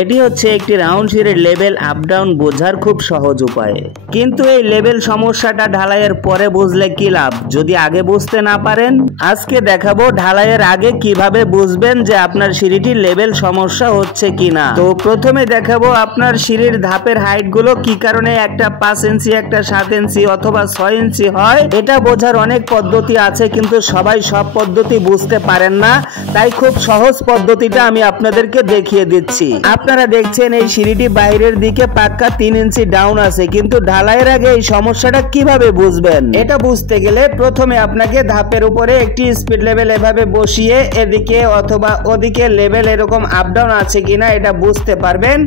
এটি হচ্ছে একটি রাউন্ড সিঁড়ির লেভেল আপ ডাউন বোঝার খুব সহজ উপায়। কিন্তু এই লেভেল সমস্যাটা ঢালাইয়ের পরে বুঝলে কি লাভ যদি আগে বুঝতে না পারেন? আজকে দেখাবো ঢালাইয়ের আগে কিভাবে বুঝবেন যে আপনার সিঁড়িটির লেভেল সমস্যা হচ্ছে কিনা। তো প্রথমে দেখাবো আপনার সিঁড়ির ধাপের হাইট গুলো কি কারণে একটা 5 ইঞ্চি, একটা 7 ইঞ্চি অথবা 6 ইঞ্চি হয়। এটা বোঝার অনেক পদ্ধতি আছে, কিন্তু সবাই সব পদ্ধতি বুঝতে পারেন না, তাই খুব সহজ পদ্ধতিটা আমি আপনাদেরকে দেখিয়ে দিচ্ছি। আপনারা দেখছেন এই সিঁড়িটি বাইরের দিকে পাক্কা 3 ইঞ্চি ডাউন আছে, কিন্তু ঢালাইয়ের আগে এই সমস্যাটা কিভাবে বুঝবেন? এটা বুঝতে গেলে প্রথমে আপনাকে ধাপের উপরে একটি স্পিড লেভেল এভাবে বসিয়ে এদিকে অথবা ওদিকে লেভেল এরকম আপ ডাউন আছে কিনা এটা বুঝতে পারবেন।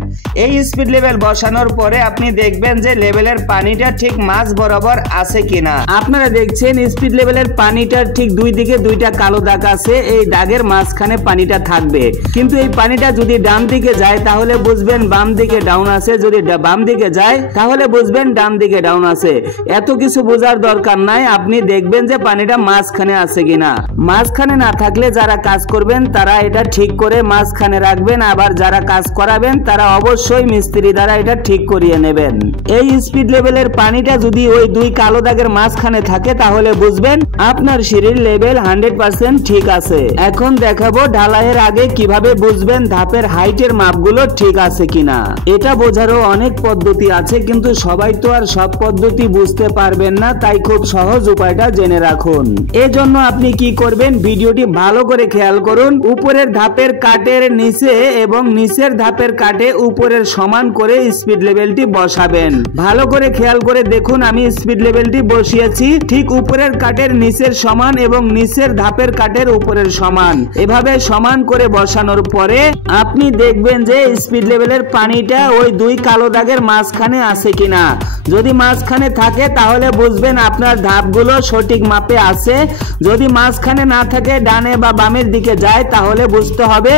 এই স্পিড লেভেল বসানোর পরে আপনি দেখবেন যে লেভেলের পানিটা ঠিক মাঝ বরাবর আছে কিনা। আপনারা দেখছেন স্পিড লেভেলের পানিটার ঠিক দুই দিকে দুইটা কালো দাগ আছে, এই দাগের মাঝখানে পানিটা থাকবে। কিন্তু এই পানিটা যদি ডান দিকে যায় তাহলে বুঝবেন বাম দিকে ডাউন আছে, যদি বাম দিকে যায় তাহলে বুঝবেন ডান দিকে ডাউন আছে। এত কিছু বোঝার দরকার নাই, আপনি দেখবেন যে পানিটা মাঝখানে আছে কিনা। মাঝখানে না থাকলে যারা কাজ করবেন তারা এটা ঠিক করে মাঝখানে রাখবেন, আবার যারা কাজ করাবেন তারা অবশ্যই মিস্ত্রি দ্বারা এটা ঠিক করিয়ে নেবেন। এই স্পিড লেভেলের পানিটা যদি ওই দুই কালো দাগের মাঝখানে থাকে তাহলে বুঝবেন আপনার সিঁড়ির লেভেল 100% ঠিক আছে। এখন দেখাবো ঢালাইয়ের আগে কিভাবে বুঝবেন ধাপের হাইটের মাপগুলো ঠিক আছে কিনা। এটা বোঝারও অনেক পদ্ধতি আছে, কিন্তু সবাই তো আর সব পদ্ধতি বুঝতে পারবেন না, তাই খুব সহজ উপায়টা জেনে রাখুন। এজন্য আপনি কি করবেন, ভিডিওটি ভালো করে খেয়াল করুন। উপরের ধাপের কাটের নিচে এবং নিচের ধাপের কাটে উপরের সমান করে স্পিড লেভেলটি বসাবেন। ভালো করে খেয়াল করে দেখুন, আমি স্পিড লেভেলটি বসিয়েছি ঠিক উপরের কাটের নিচের সমান এবং নিচের ধাপের কাটের উপরের সমান। এভাবে সমান করে বসানোর পরে আপনি দেখবেন যে স্পিড লেভেলের পানিটা ওই দুই কালো দাগের মাঝখানে আছে কিনা। যদি মাঝখানে থাকে তাহলে বুঝবেন আপনার ধাপগুলো সঠিক মাপে আছে। যদি মাঝখানে না থাকে ডানে বা বামের দিকে যায় তাহলে বুঝতে হবে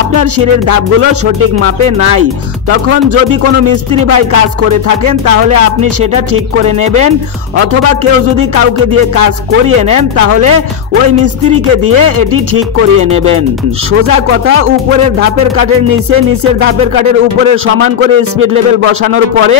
আপনার সিঁড়ির ধাপগুলো সঠিক মাপে নাই। তখন যদি কোনো মিস্ত্রি ভাই কাজ করে থাকেন তাহলে আপনি সেটা ঠিক করে নেবেন, অথবা কেউ যদি কাউকে দিয়ে কাজ করিয়ে নেন তাহলে ওই মিস্ত্রিকে দিয়ে এটি ঠিক করিয়ে নেবেন। সোজা কথা, উপরের ধাপের কাঠের নিচে নিচের ধাপের কাঠের উপরে সমান করে স্পিড লেভেল বসানোর পরে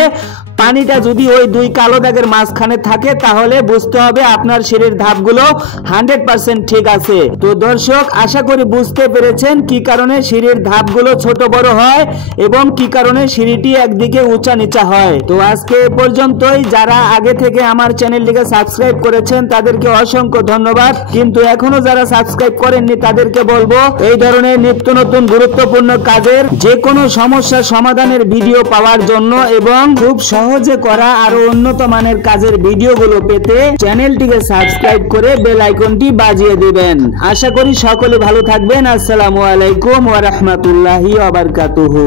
পানিটা যদি ওই দুই কালো দাগের মাঝখানে থাকে তাহলে বুঝতে হবে আপনার সিঁড়ির ধাপগুলো 100% ঠিক আছে। তো দর্শক, আশা করি বুঝতে পেরেছেন কি কারণে সিঁড়ির ধাপগুলো ছোট বড় হয় এবং কি কারণে সিঁড়িটি একদিকে উঁচা নিচা হয়। তো আজকে এ পর্যন্তই। যারা আগে থেকে আমার চ্যানেলটিকে সাবস্ক্রাইব করেছেন তাদেরকে অসংখ্য ধন্যবাদ, কিন্তু এখনো যারা সাবস্ক্রাইব করেননি তাদেরকে বলবো এই ধরনের নিত্য নতুন গুরুত্বপূর্ণ কাজের যে কোনো সমস্যা সমাধানের ভিডিও পাওয়ার জন্য এবং খুব সহজে করা আরো উন্নত মানের কাজের ভিডিওগুলো পেতে চ্যানেলটিকে সাবস্ক্রাইব করে বেল আইকনটি বাজিয়ে দিবেন। আশা করি সকলে ভালো থাকবেন। আসসালামু আলাইকুম ওয়া রাহমাতুল্লাহি ওয়া বারাকাতুহু।